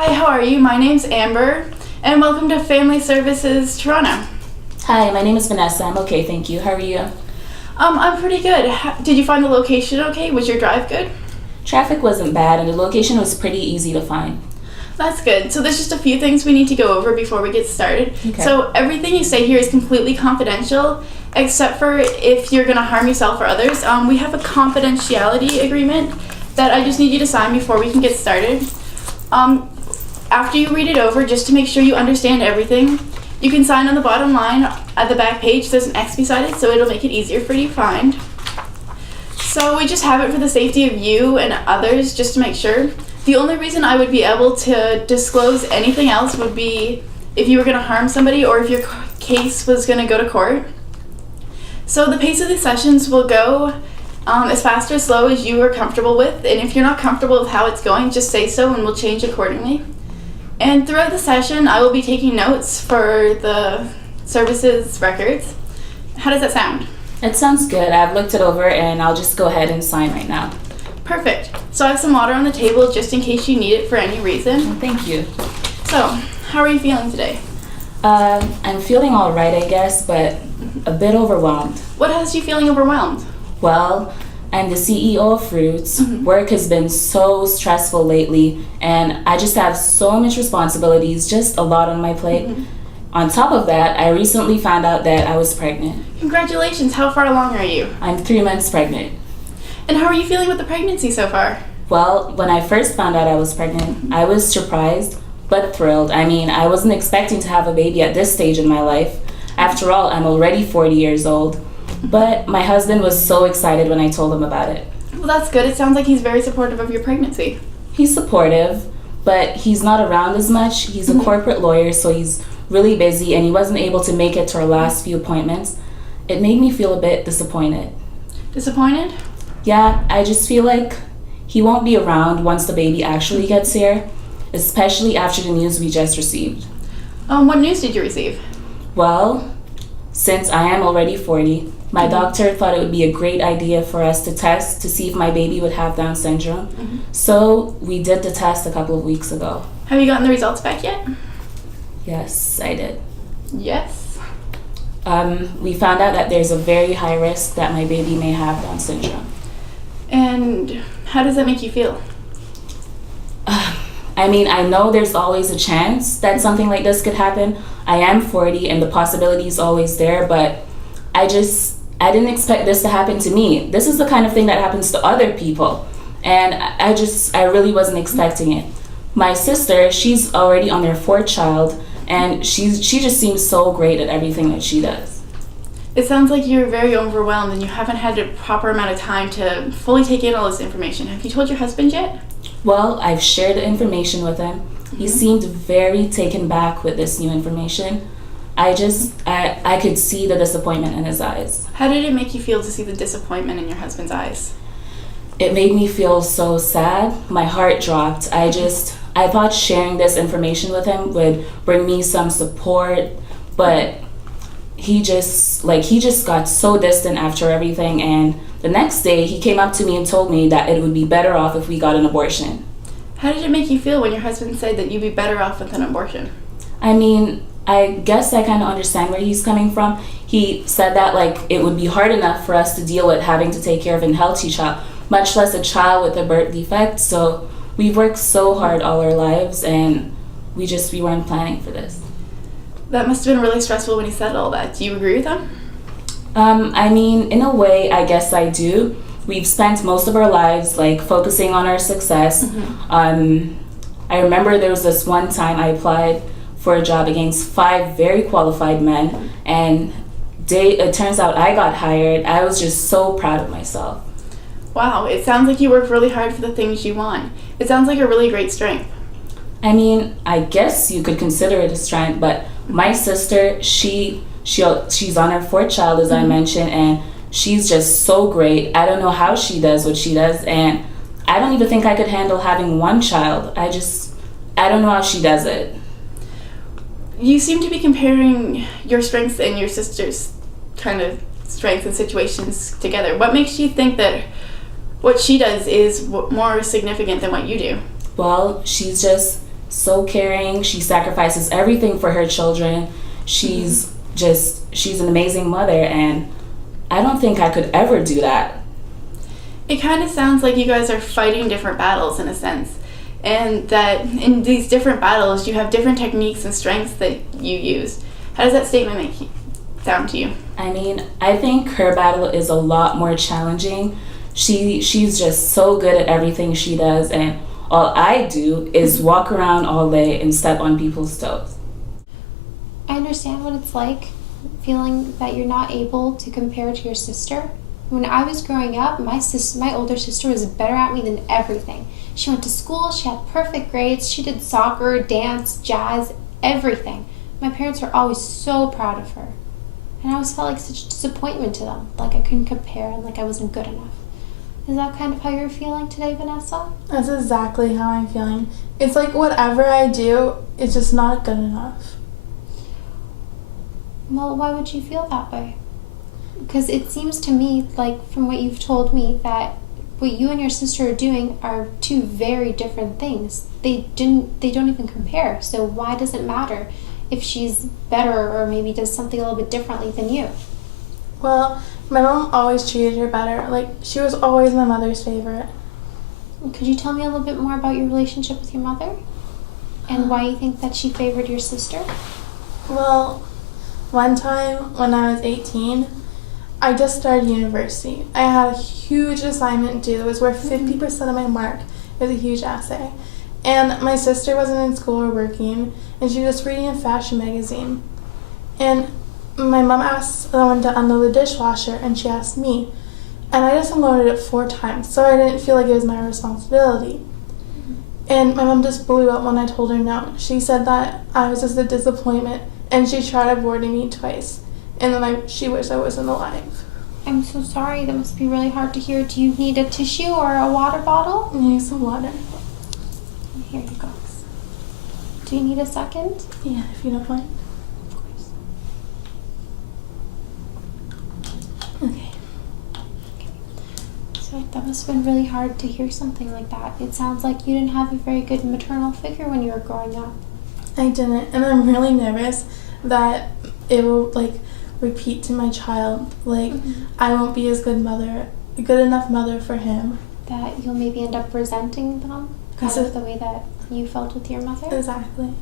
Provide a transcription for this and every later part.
Hi, how are you? My name's Amber, and welcome to Family Services Toronto. Hi, my name is Vanessa. I'm okay, thank you. How are you? I'm pretty good. Did you find the location okay? Was your drive good? Traffic wasn't bad, and the location was pretty easy to find. That's good. So there's just a few things we need to go over before we get started. Okay. So everything you say here is completely confidential, except for if you're going to harm yourself or others. We have a confidentiality agreement that I just need you to sign before we can get started. After you read it over, just to make sure you understand everything, you can sign on the bottom line at the back page. There's an X beside it, so it'll make it easier for you to find. So we just have it for the safety of you and others, just to make sure. The only reason I would be able to disclose anything else would be if you were going to harm somebody or if your case was going to go to court. So the pace of the sessions will go as fast or slow as you are comfortable with, and if you're not comfortable with how it's going, just say so and we'll change accordingly. And throughout the session, I will be taking notes for the services records. How does that sound? It sounds good. I've looked it over, and I'll just go ahead and sign right now. Perfect. So I have some water on the table just in case you need it for any reason. Thank you. So, how are you feeling today? I'm feeling all right, I guess, but a bit overwhelmed. What has you feeling overwhelmed? Well, I'm the CEO of Fruits. Work has been so stressful lately, and I just have so much responsibilities, just a lot on my plate. On top of that, I recently found out that I was pregnant. Congratulations. How far along are you? I'm 3 months pregnant. And how are you feeling with the pregnancy so far? Well, when I first found out I was pregnant, I was surprised but thrilled. I mean, I wasn't expecting to have a baby at this stage in my life. After all, I'm already 40 years old. But my husband was so excited when I told him about it. Well, that's good. It sounds like he's very supportive of your pregnancy. He's supportive, but he's not around as much. He's a corporate lawyer, so he's really busy, and he wasn't able to make it to our last few appointments. It made me feel a bit disappointed. Disappointed? Yeah, I just feel like he won't be around once the baby actually gets here, especially after the news we just received. What news did you receive? Well, since I am already 40, my doctor thought it would be a great idea for us to test to see if my baby would have Down syndrome. So we did the test a couple of weeks ago. Have you gotten the results back yet? Yes, I did. Yes. We found out that there's a very high risk that my baby may have Down syndrome. And how does that make you feel? I mean, I know there's always a chance that something like this could happen. I am 40 and the possibility is always there, but I didn't expect this to happen to me. This is the kind of thing that happens to other people, and I really wasn't expecting it. My sister, she's already on their 4th child, and she just seems so great at everything that she does. It sounds like you're very overwhelmed and you haven't had a proper amount of time to fully take in all this information. Have you told your husband yet? Well, I've shared the information with him. He seemed very taken back with this new information. I could see the disappointment in his eyes. How did it make you feel to see the disappointment in your husband's eyes? It made me feel so sad. My heart dropped. I thought sharing this information with him would bring me some support, but he just got so distant after everything, and the next day he came up to me and told me that it would be better off if we got an abortion. How did it make you feel when your husband said that you'd be better off with an abortion? I mean, I guess I kind of understand where he's coming from. He said that it would be hard enough for us to deal with having to take care of a healthy child, much less a child with a birth defect. So we've worked so hard all our lives, and we weren't planning for this. That must have been really stressful when he said all that. Do you agree with him? I mean, in a way, I guess I do. We've spent most of our lives focusing on our success. I remember there was this one time I applied for a job against 5 very qualified men, and it turns out I got hired. I was just so proud of myself. Wow, it sounds like you work really hard for the things you want. It sounds like a really great strength. I mean, I guess you could consider it a strength, but my sister, she's on her 4th child, as I mentioned, and she's just so great. I don't know how she does what she does, and I don't even think I could handle having 1 child. I don't know how she does it. You seem to be comparing your strengths and your sister's kind of strengths and situations together. What makes you think that what she does is more significant than what you do? Well, she's so caring. She sacrifices everything for her children. She's an amazing mother, and I don't think I could ever do that. It kind of sounds like you guys are fighting different battles in a sense, and that in these different battles you have different techniques and strengths that you use. How does that statement sound to you? I mean, I think her battle is a lot more challenging. She's just so good at everything she does, and all I do is walk around all day and step on people's toes. I understand what it's like, feeling that you're not able to compare to your sister. When I was growing up, my older sister was better at me than everything. She went to school, she had perfect grades, she did soccer, dance, jazz, everything. My parents were always so proud of her. And I always felt like such a disappointment to them, like I couldn't compare and like I wasn't good enough. Is that kind of how you're feeling today, Vanessa? That's exactly how I'm feeling. It's like whatever I do, it's just not good enough. Well, why would you feel that way? Because it seems to me, like from what you've told me, that what you and your sister are doing are two very different things. They don't even compare. So why does it matter if she's better or maybe does something a little bit differently than you? Well, my mom always treated her better. Like, she was always my mother's favorite. Could you tell me a little bit more about your relationship with your mother? And why you think that she favored your sister? Well, one time when I was 18, I just started university. I had a huge assignment due. It was worth 50% of my mark. It was a huge essay. And my sister wasn't in school or working, and she was just reading a fashion magazine. And my mom asked someone to unload the dishwasher, and she asked me. And I just unloaded it 4 times, so I didn't feel like it was my responsibility. And my mom just blew up when I told her no. She said that I was just a disappointment, and she tried aborting me twice. And then she wished I wasn't alive. I'm so sorry. That must be really hard to hear. Do you need a tissue or a water bottle? I need some water. Here you go. Do you need a second? Yeah, if you don't mind. Of course. Okay. So that must have been really hard to hear something like that. It sounds like you didn't have a very good maternal figure when you were growing up. I didn't, and I'm really nervous that it will, repeat to my child. I won't be as good enough mother for him. That you'll maybe end up resenting them, kind of the way that you felt with your mother? Exactly.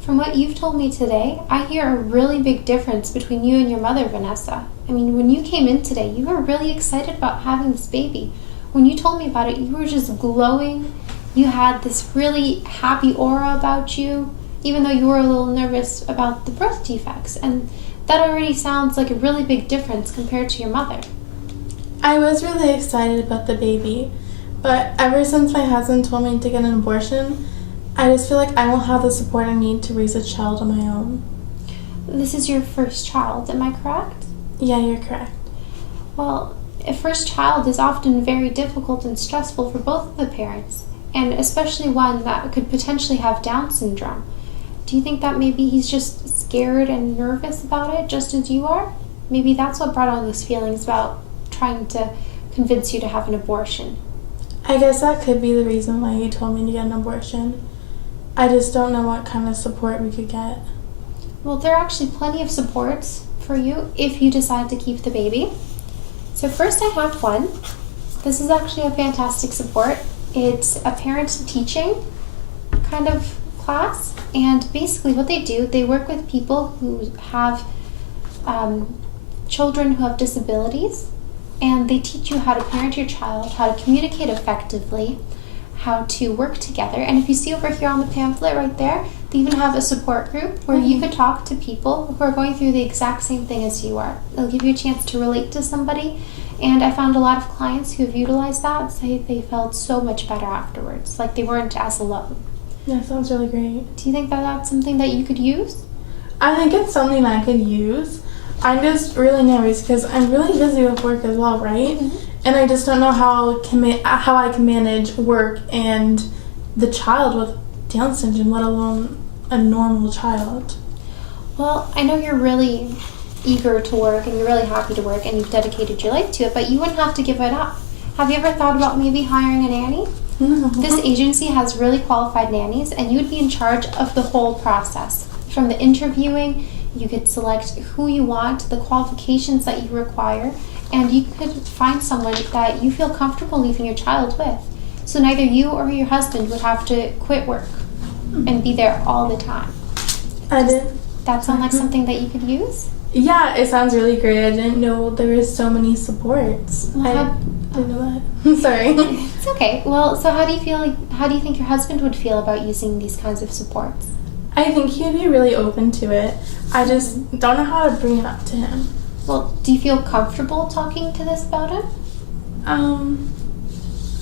From what you've told me today, I hear a really big difference between you and your mother, Vanessa. I mean, when you came in today, you were really excited about having this baby. When you told me about it, you were just glowing. You had this really happy aura about you, even though you were a little nervous about the birth defects. And that already sounds like a really big difference compared to your mother. I was really excited about the baby, but ever since my husband told me to get an abortion, I just feel like I won't have the support I need to raise a child on my own. This is your first child, am I correct? Yeah, you're correct. Well, a first child is often very difficult and stressful for both of the parents, and especially one that could potentially have Down syndrome. Do you think that maybe he's just scared and nervous about it, just as you are? Maybe that's what brought on those feelings about trying to convince you to have an abortion. I guess that could be the reason why he told me to get an abortion. I just don't know what kind of support we could get. Well, there are actually plenty of supports for you if you decide to keep the baby. So first I have one. This is actually a fantastic support. It's a parent teaching kind of class, and basically what they do, they work with people who have children who have disabilities, and they teach you how to parent your child, how to communicate effectively, how to work together. And if you see over here on the pamphlet right there, they even have a support group where you could talk to people who are going through the exact same thing as you are. It'll give you a chance to relate to somebody. And I found a lot of clients who have utilized that say they felt so much better afterwards, like they weren't as alone. That sounds really great. Do you think that that's something that you could use? I think it's something I could use. I'm just really nervous because I'm really busy with work as well, right? Mm-hmm. And I just don't know how I can manage work and the child with Down syndrome, let alone a normal child. Well, I know you're really eager to work and you're really happy to work and you've dedicated your life to it, but you wouldn't have to give it up. Have you ever thought about maybe hiring a nanny? No. This agency has really qualified nannies, and you would be in charge of the whole process. From the interviewing, you could select who you want, the qualifications that you require, and you could find someone that you feel comfortable leaving your child with. So neither you or your husband would have to quit work and be there all the time. I did. That sound like something that you could use? Yeah, it sounds really great. I didn't know there was so many supports. Well, I didn't know that. Sorry. It's okay. Well, so how do you think your husband would feel about using these kinds of supports? I think he'd be really open to it. I just don't know how to bring it up to him. Well, do you feel comfortable talking to this about him?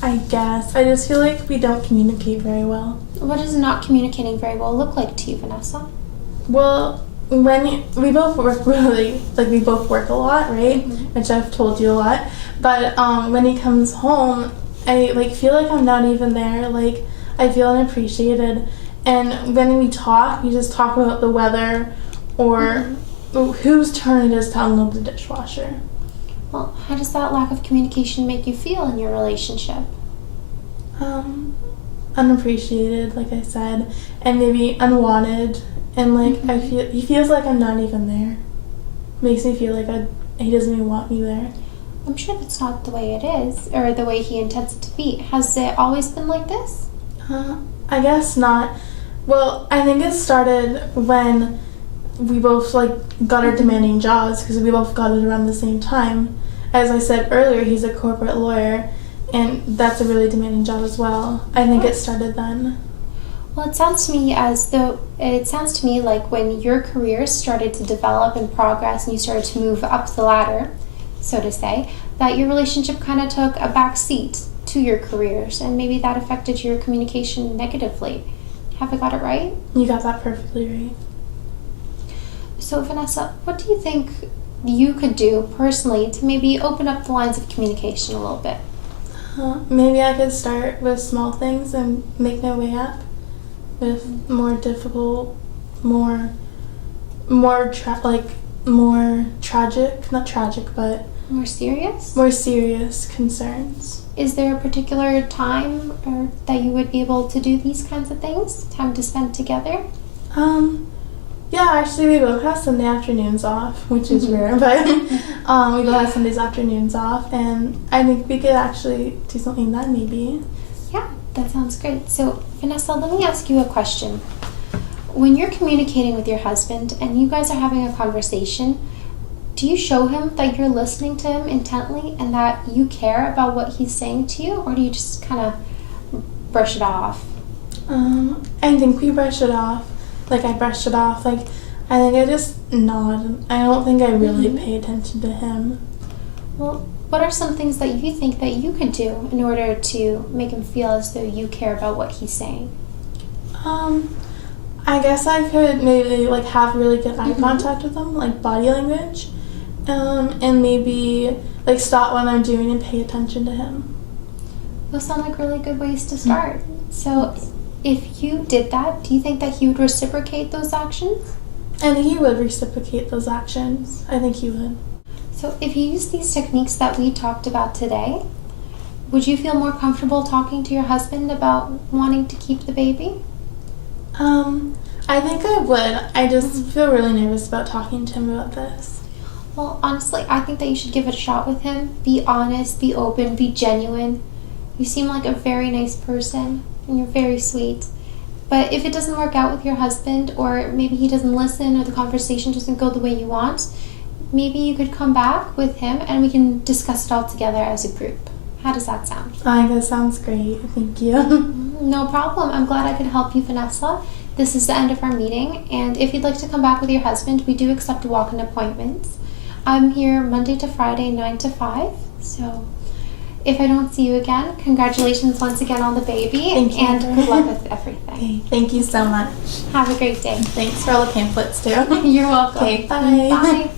I guess. I just feel like we don't communicate very well. What does not communicating very well look like to you, Vanessa? Well, when we both work we both work a lot, right? Which I've told you a lot. But when he comes home, I feel like I'm not even there. Like, I feel unappreciated. And when we talk, we just talk about the weather or whose turn it is to unload the dishwasher. Well, how does that lack of communication make you feel in your relationship? Unappreciated, like I said, and maybe unwanted, and he feels like I'm not even there. Makes me feel like he doesn't even want me there. I'm sure that's not the way it is, or the way he intends it to be. Has it always been like this? I guess not. Well, I think it started when we both got our demanding jobs, because we both got it around the same time. As I said earlier, he's a corporate lawyer, and that's a really demanding job as well. I think it started then. Well, it sounds to me like when your career started to develop and progress and you started to move up the ladder, so to say, that your relationship kind of took a back seat to your careers, and maybe that affected your communication negatively. Have I got it right? You got that perfectly right. So, Vanessa, what do you think you could do personally to maybe open up the lines of communication a little bit? Maybe I could start with small things and make my way up with more difficult, more tragic, not tragic, but More serious? more serious concerns. Is there a particular time or that you would be able to do these kinds of things? Time to spend together? Yeah, actually we both have Sunday afternoons off, which is rare, but we both have Sundays afternoons off, and I think we could actually do something like that maybe. Yeah, that sounds great. So, Vanessa, let me ask you a question. When you're communicating with your husband and you guys are having a conversation, do you show him that you're listening to him intently and that you care about what he's saying to you, or do you just kind of brush it off? I think we brush it off. I brushed it off. I think I just nod. I don't think I really pay attention to him. Well, what are some things that you think that you could do in order to make him feel as though you care about what he's saying? I guess I could maybe have really good eye contact with him, body language, and maybe stop what I'm doing and pay attention to him. Those sound like really good ways to start. So, if you did that, do you think that he would reciprocate those actions? And he would reciprocate those actions. I think he would. So if you use these techniques that we talked about today, would you feel more comfortable talking to your husband about wanting to keep the baby? I think I would. I just feel really nervous about talking to him about this. Well, honestly, I think that you should give it a shot with him. Be honest, be open, be genuine. You seem like a very nice person, and you're very sweet. But if it doesn't work out with your husband, or maybe he doesn't listen, or the conversation doesn't go the way you want, maybe you could come back with him and we can discuss it all together as a group. How does that sound? I think that sounds great. Thank you. No problem. I'm glad I could help you, Vanessa. This is the end of our meeting, and if you'd like to come back with your husband, we do accept walk-in appointments. I'm here Monday to Friday, 9 to 5, so if I don't see you again, congratulations once again on the baby. Thank you. And good luck with everything. Okay, thank you so much. Have a great day. Thanks for all the pamphlets too. You're welcome. Okay, bye. Bye.